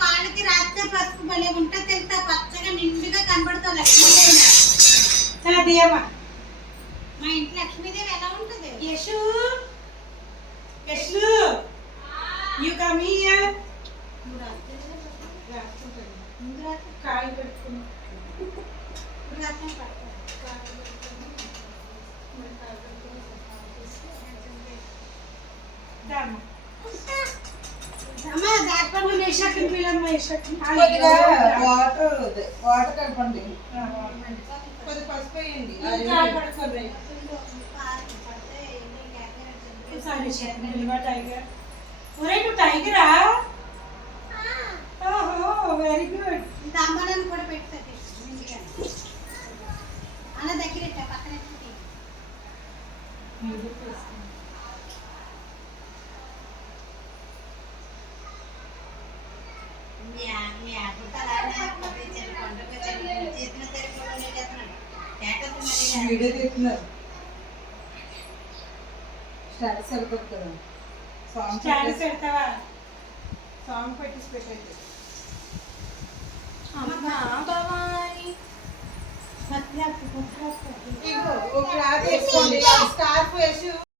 కాళ్ళకి రాస్తే పసుపు భలే ఉంటే తెలుసా, పచ్చగా నిండుగా కనబడుతుంది లక్ష్మీదేవి. మా ఇంట్లో లక్ష్మీదేవి ఎలా ఉంటుంది? Yashu Yashu you come here. కాయ పెట్టుకున్నా వాటర్ కలపండి, కొద్ది పసుపు వేయండి. టైగరా? ఓహో వెరీ గుడ్. సాంబారాన్ని కూడా పెడతాను అలా దగ్గర పక్కన వీడియో తీస్తున్నారు. స్టాటస్ వెళ్ళిపోతుంది కదా, స్టాటస్ పెడతావా? సాంగ్ పెట్టేసి పెట్టండి. ఇగో ఒక క్లాత్ వేసుకోండి, స్కార్ఫ్ వేసి